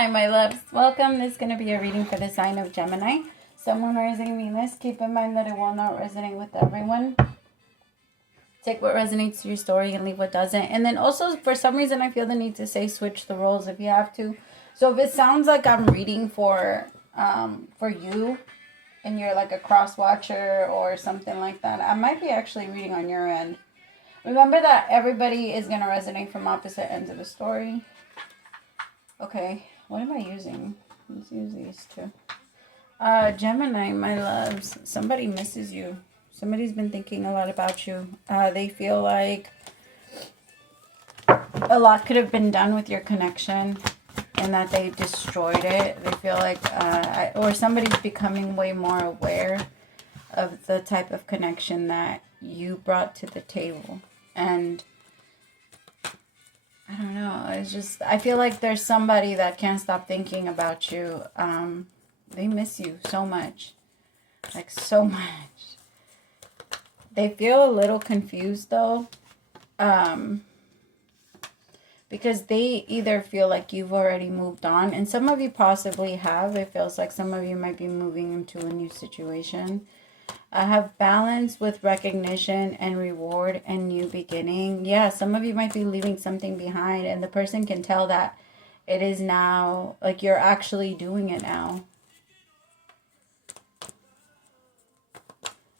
Gemini, my loves. Welcome. This is going to be a reading for the sign of Gemini. Someone rising Venus. Keep in mind that it will not resonate with everyone. Take what resonates to your story and leave what doesn't. And then also, for some reason, I feel the need to say switch the roles if you have to. So if it sounds like I'm reading for you, and you're like a cross watcher or something like that, I might be actually reading on your end. Remember that everybody is going to resonate from opposite ends of the story. Okay, what am I using? Let's use these two. Gemini, my loves, somebody misses you. Somebody's been thinking a lot about you. They feel like a lot could have been done with your connection and that they destroyed it. They feel like, or somebody's becoming way more aware of the type of connection that you brought to the table. And I don't know, it's just, I feel like there's somebody that can't stop thinking about you. They miss you so much. Like, so much. They feel a little confused, though. Because they either feel like you've already moved on, and some of you possibly have. It feels like some of you might be moving into a new situation. Have balance with recognition and reward and new beginning. Yeah, some of you might be leaving something behind, and the person can tell that it is now, like, you're actually doing it now.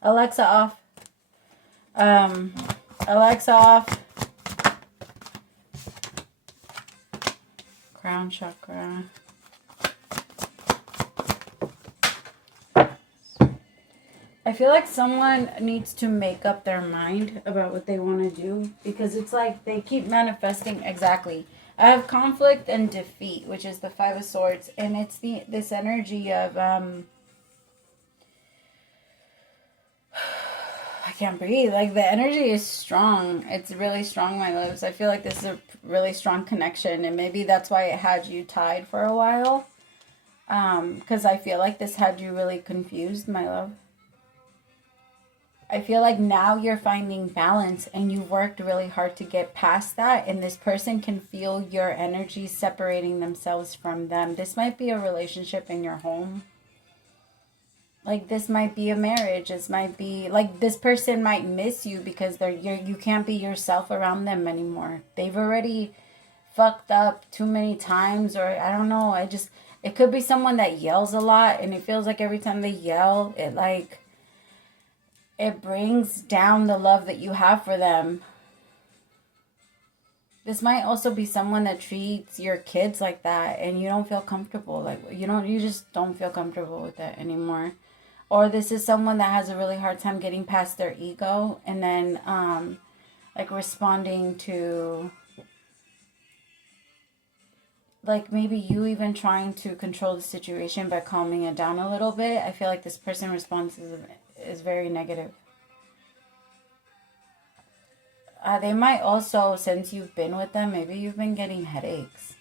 Alexa off. Alexa off. Crown chakra. I feel like someone needs to make up their mind about what they want to do, because it's like they keep manifesting exactly. I have conflict and defeat, which is the Five of Swords, and it's this energy of I can't breathe. Like, the energy is strong. It's really strong, my loves. I feel like this is a really strong connection, and maybe that's why it had you tied for a while. Because I feel like this had you really confused, my love. I feel like now you're finding balance, and you've worked really hard to get past that, and this person can feel your energy separating themselves from them. This might be a relationship in your home. Like, this might be a marriage. This might be, like, this person might miss you because you can't be yourself around them anymore. They've already fucked up too many times, or I don't know. It could be someone that yells a lot, and it feels like every time they yell, it brings down the love that you have for them. This might also be someone that treats your kids like that, and you don't feel comfortable. Like, you just don't feel comfortable with it anymore. Or this is someone that has a really hard time getting past their ego, and then like responding to, like, maybe you even trying to control the situation by calming it down a little bit. I feel like this person response is very negative. They might also, since you've been with them, maybe you've been getting headaches.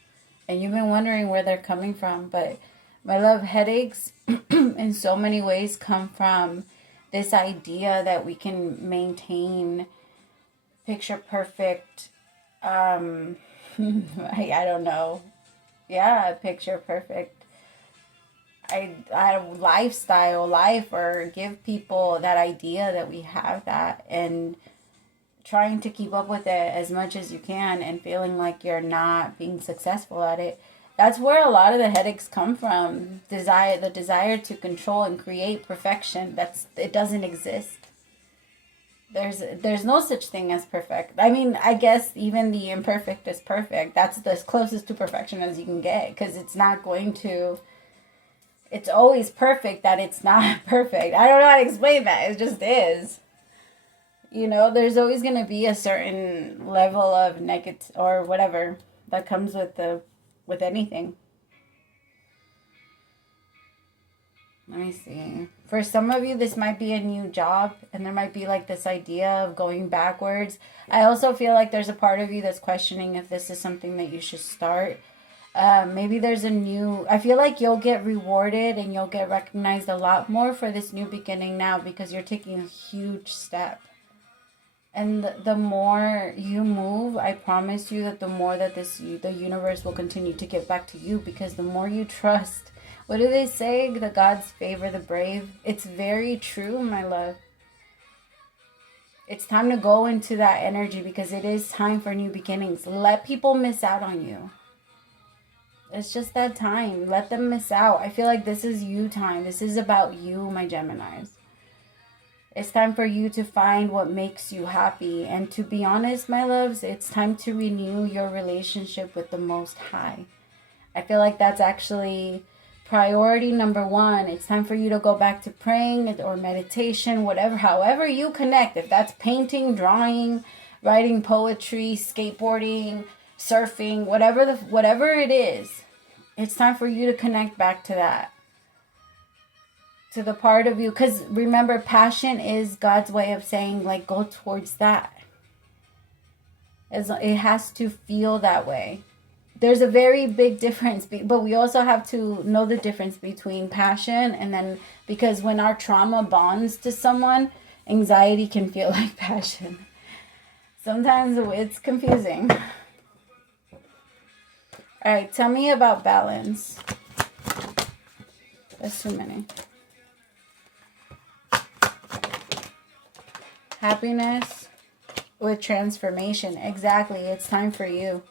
And you've been wondering where they're coming from. But, my love, headaches in so many ways come from this idea that we can maintain picture perfect, I don't know. Yeah, picture perfect. Lifestyle, life, or give people that idea that we have that, and trying to keep up with it as much as you can, and feeling like you're not being successful at it. That's where a lot of the headaches come from. The desire to control and create perfection. It doesn't exist. There's no such thing as perfect. I mean, I guess even the imperfect is perfect. That's the closest to perfection as you can get, because it's always perfect that it's not perfect. I don't know how to explain that. It just is. There's always going to be a certain level of negative or whatever that comes with anything. Let me see. For some of you, this might be a new job, and there might be like this idea of going backwards. I also feel like there's a part of you that's questioning if this is something that you should start. Maybe there's I feel like you'll get rewarded and you'll get recognized a lot more for this new beginning now, because you're taking a huge step. And the more you move, I promise you that the more that the universe will continue to give back to you, because the more you trust. What do they say? The gods favor the brave. It's very true, my love. It's time to go into that energy, because it is time for new beginnings. Let people miss out on you. It's just that time. Let them miss out. I feel like this is you time. This is about you, my Geminis. It's time for you to find what makes you happy. And to be honest, my loves, it's time to renew your relationship with the Most High. I feel like that's actually priority number one. It's time for you to go back to praying or meditation, whatever, however you connect. If that's painting, drawing, writing poetry, skateboarding, surfing, whatever it is, it's time for you to connect back to that. To the part of you, because remember, passion is God's way of saying, like, go towards that. It has to feel that way. There's a very big difference, but we also have to know the difference between passion and then, because when our trauma bonds to someone, anxiety can feel like passion. Sometimes it's confusing. All right, tell me about balance. That's too many. Happiness with transformation. Exactly. It's time for you.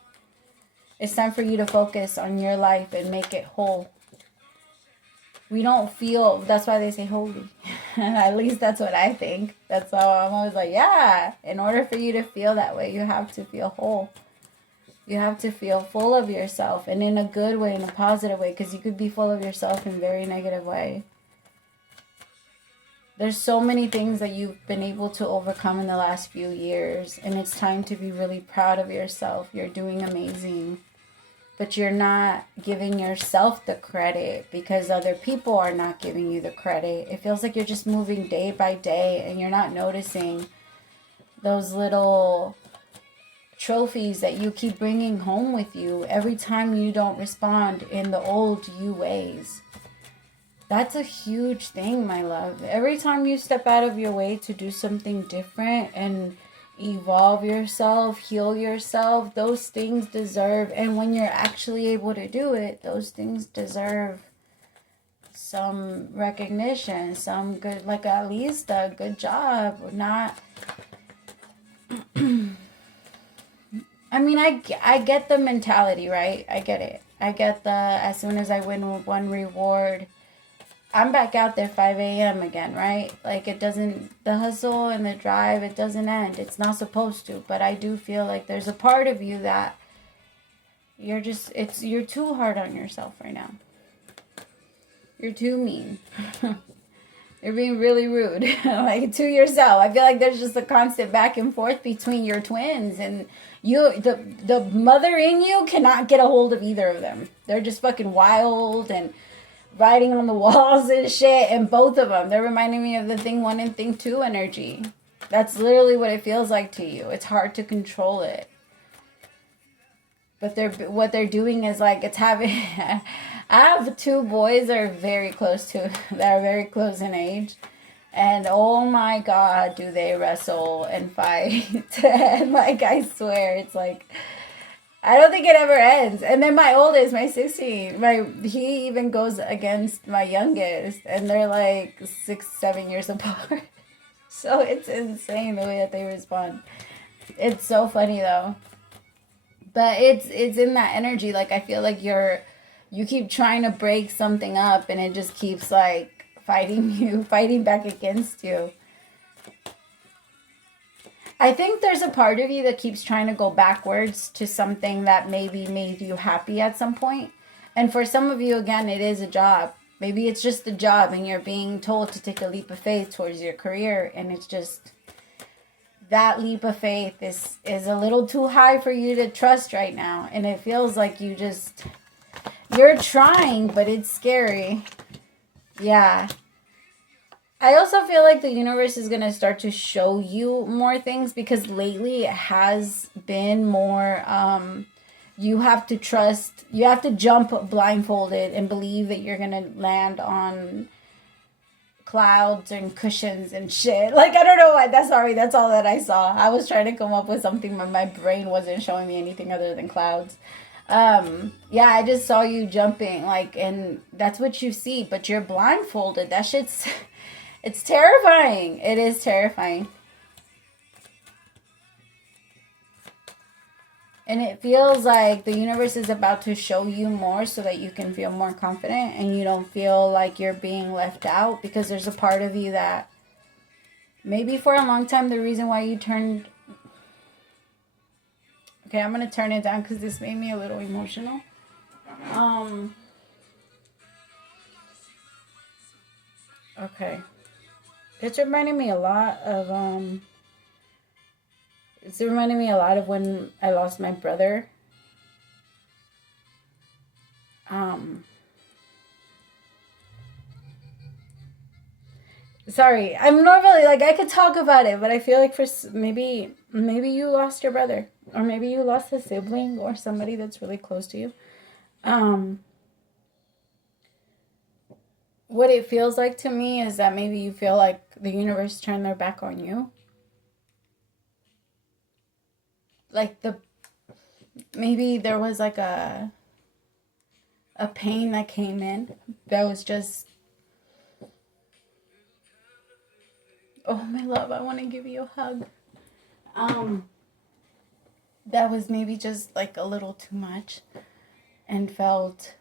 It's time for you to focus on your life and make it whole. We don't feel, that's why they say holy. At least that's what I think. That's how I'm always like, yeah. In order for you to feel that way, you have to feel whole. You have to feel full of yourself, and in a good way, in a positive way, because you could be full of yourself in a very negative way. There's so many things that you've been able to overcome in the last few years, and it's time to be really proud of yourself. You're doing amazing, but you're not giving yourself the credit because other people are not giving you the credit. It feels like you're just moving day by day, and you're not noticing those little trophies that you keep bringing home with you every time you don't respond in the old you ways. That's a huge thing, my love. Every time you step out of your way to do something different and evolve yourself, heal yourself, those things deserve, and when you're actually able to do it, those things deserve some recognition, some good, like at least a good job, or not. I mean, I get the mentality, right? I get it. I get the, as soon as I win one reward, I'm back out there 5 a.m. again, right? Like, it doesn't, the hustle and the drive, it doesn't end. It's not supposed to. But I do feel like there's a part of you that you're just, you're too hard on yourself right now. You're too mean. You're being really rude, like, to yourself. I feel like there's just a constant back and forth between your twins, and you, the mother in you cannot get a hold of either of them. They're just fucking wild and writing on the walls and shit, and both of them, they're reminding me of the thing 1 and thing 2 energy. That's literally what it feels like to you. It's hard to control it. But what they're doing is like, it's having, I have 2 boys that are very close in age. And oh my God, do they wrestle and fight. And like, I swear, it's like, I don't think it ever ends. And then my oldest, my 16, he even goes against my youngest. And they're like 6-7 years apart. So it's insane the way that they respond. It's so funny though. But it's in that energy. Like, I feel like you keep trying to break something up, and it just keeps like fighting back against you. I think there's a part of you that keeps trying to go backwards to something that maybe made you happy at some point. And for some of you, again, it is a job. Maybe it's just a job, and you're being told to take a leap of faith towards your career, and it's just, that leap of faith is a little too high for you to trust right now. And it feels like you're trying, but it's scary. Yeah. I also feel like the universe is going to start to show you more things, because lately it has been more, you have to trust, you have to jump blindfolded and believe that you're going to land on clouds and cushions and shit. Like, I don't know why. That's all that I saw. I was trying to come up with something, but my brain wasn't showing me anything other than clouds. Yeah, I just saw you jumping, like, and that's what you see, but you're blindfolded. That shit's, it's terrifying. It is terrifying. And it feels like the universe is about to show you more so that you can feel more confident and you don't feel like you're being left out, because there's a part of you that maybe for a long time the reason why you turned... Okay, I'm going to turn it down because this made me a little emotional. Okay. It's reminding me a lot of... It's reminding me a lot of when I lost my brother. Sorry, I'm normally, like, I could talk about it, but I feel like maybe you lost your brother. Or maybe you lost a sibling or somebody that's really close to you. What it feels like to me is that maybe you feel like the universe turned their back on you. Like maybe there was like a pain that came in that was just, oh my love, I want to give you a hug. That was maybe just like a little too much and felt,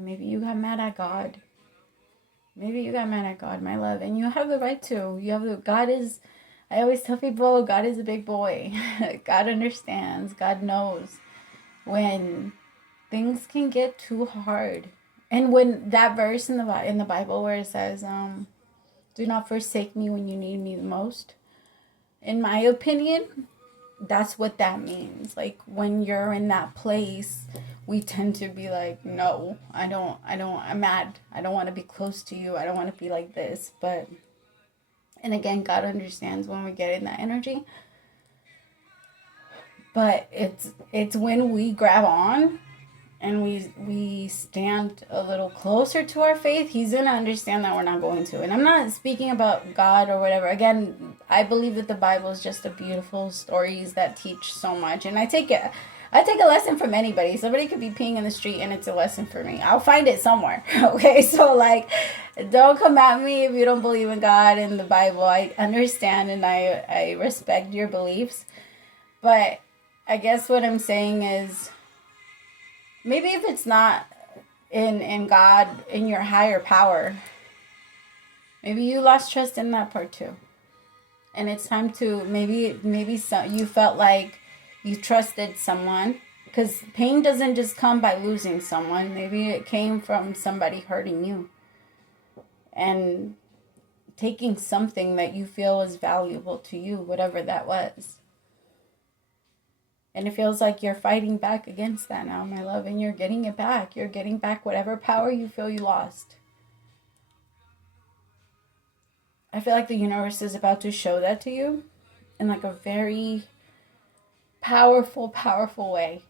maybe you got mad at God. Maybe you got mad at God, my love, and you have the right to. God is, I always tell people, God is a big boy. God understands. God knows when things can get too hard. And when that verse in the Bible where it says, do not forsake me when you need me the most. In my opinion, that's what that means. Like, when you're in that place, we tend to be like, no, I'm mad. I don't want to be close to you. I don't want to be like this. But... And again, God understands when we get in that energy. But it's when we grab on and we stand a little closer to our faith, He's going to understand that we're not going to. And I'm not speaking about God or whatever. Again, I believe that the Bible is just a beautiful stories that teach so much. And I take a lesson from anybody. Somebody could be peeing in the street and it's a lesson for me. I'll find it somewhere. Okay, so like, don't come at me if you don't believe in God and the Bible. I understand and I respect your beliefs. But I guess what I'm saying is, maybe if it's not in God, in your higher power, maybe you lost trust in that part too. And it's time to, maybe you felt like you trusted someone, because pain doesn't just come by losing someone. Maybe it came from somebody hurting you and taking something that you feel is valuable to you, whatever that was. And it feels like you're fighting back against that now, my love, and you're getting it back. You're getting back whatever power you feel you lost. I feel like the universe is about to show that to you in like a very powerful way.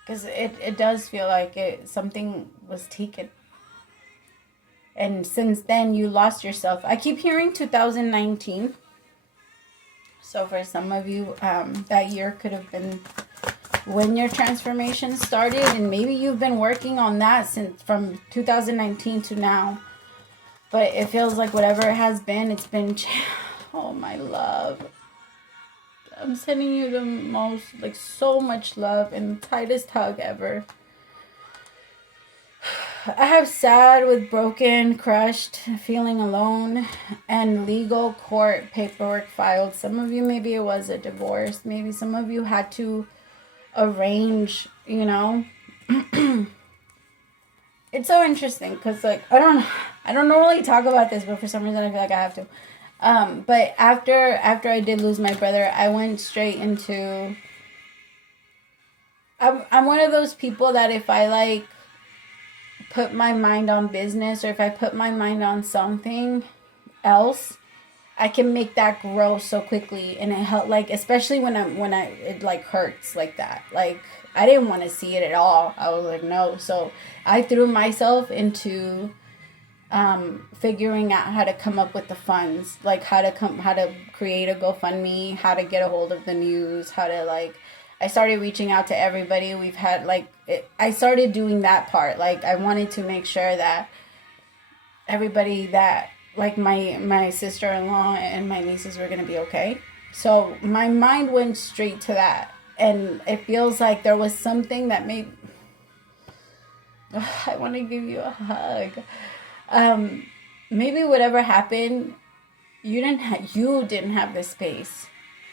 Because it does feel like something was taken. And since then, you lost yourself. I keep hearing 2019. So for some of you, that year could have been when your transformation started. And maybe you've been working on that from 2019 to now. But it feels like whatever it has been, it's been... Oh, my love. I'm sending you the most, like, so much love and the tightest hug ever. I have sad with broken, crushed, feeling alone, and legal court paperwork filed. Some of you, maybe it was a divorce. Maybe some of you had to arrange, you know. It's so interesting because, like, I don't normally talk about this, but for some reason I feel like I have to. But after I did lose my brother, I went straight into... I'm one of those people that if I, like, put my mind on business, or if I put my mind on something else, I can make that grow so quickly. And it helped, like, especially when it like hurts like that. Like, I didn't want to see it at all. I was like, no. So I threw myself into figuring out how to come up with the funds, like how to create a GoFundMe, how to get a hold of the news, how to like, I started reaching out to everybody. We've had like, I started doing that part. Like I wanted to make sure that everybody that, like my sister-in-law and my nieces were going to be okay. So my mind went straight to that. And it feels like there was something that made, I want to give you a hug. Maybe whatever happened, you didn't have the space.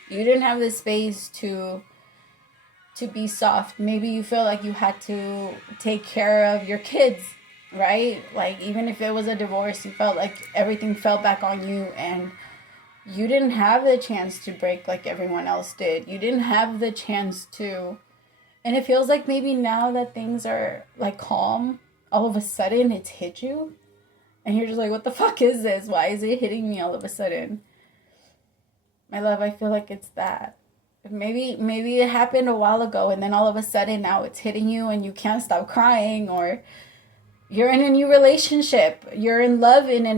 You didn't have the space to be soft. Maybe you feel like you had to take care of your kids, right? Like even if it was a divorce, you felt like everything fell back on you, and you didn't have the chance to break like everyone else did. You didn't have the chance to, and it feels like maybe now that things are like calm, all of a sudden it's hit you. And you're just like, what the fuck is this? Why is it hitting me all of a sudden? My love, I feel like it's that. Maybe it happened a while ago, and then all of a sudden now it's hitting you and you can't stop crying, or you're in a new relationship. You're in love in a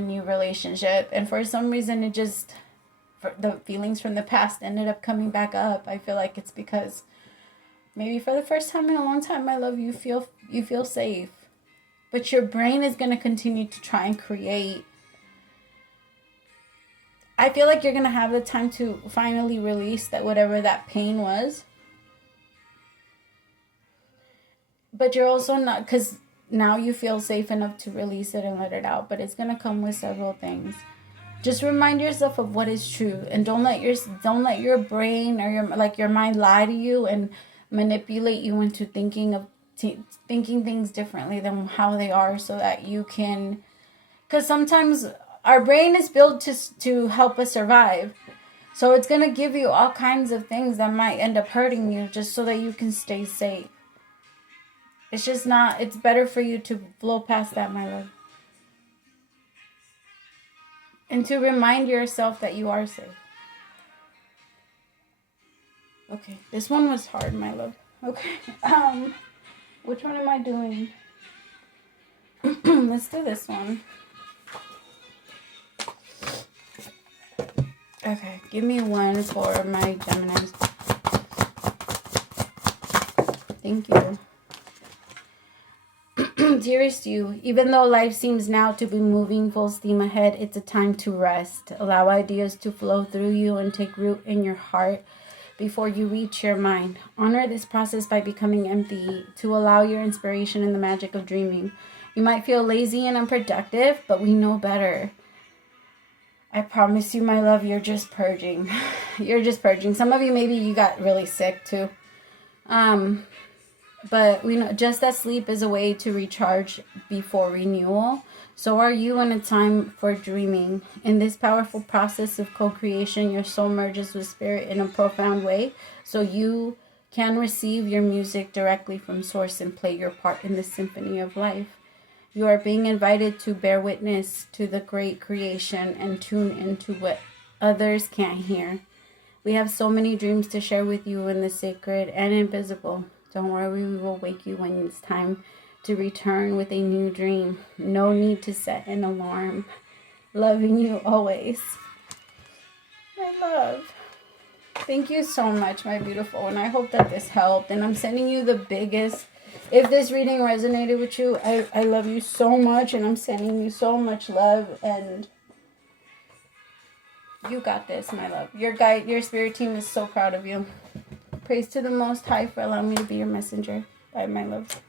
new relationship. And for some reason it just, the feelings from the past ended up coming back up. I feel like it's because maybe for the first time in a long time, my love, you feel safe. But your brain is going to continue to try and create. I feel like you're going to have the time to finally release that, whatever that pain was. But you're also not, because now you feel safe enough to release it and let it out. But it's going to come with several things. Just remind yourself of what is true. And don't let your brain or your mind lie to you and manipulate you into thinking things differently than how they are, so that you can, because sometimes our brain is built to help us survive, so it's going to give you all kinds of things that might end up hurting you just so that you can stay safe. It's just not, it's better for you to blow past that, my love, and to remind yourself that you are safe. Okay, this one was hard, my love. Okay, which one am I doing? Let's do this one. Okay, give me one for my Geminis. Thank you. Dearest you, even though life seems now to be moving full steam ahead, it's a time to rest. Allow ideas to flow through you and take root in your heart before you reach your mind. Honor this process by becoming empty to allow your inspiration and the magic of dreaming. You might feel lazy and unproductive, but we know better. I promise you, my love, you're just purging. You're just purging. Some of you, maybe you got really sick too. But we know just as sleep is a way to recharge before renewal, so are you in a time for dreaming. In this powerful process of co-creation, your soul merges with spirit in a profound way, so you can receive your music directly from source and play your part in the symphony of life. You are being invited to bear witness to the great creation and tune into what others can't hear. We have so many dreams to share with you in the sacred and invisible. Don't worry, we will wake you when it's time to return with a new dream. No need to set an alarm. Loving you always. My love. Thank you so much, my beautiful. And I hope that this helped. And I'm sending you the biggest. If this reading resonated with you, I love you so much. And I'm sending you so much love. And you got this, my love. Your guide, your spirit team is so proud of you. Praise to the Most High for allowing me to be your messenger. Bye, my love.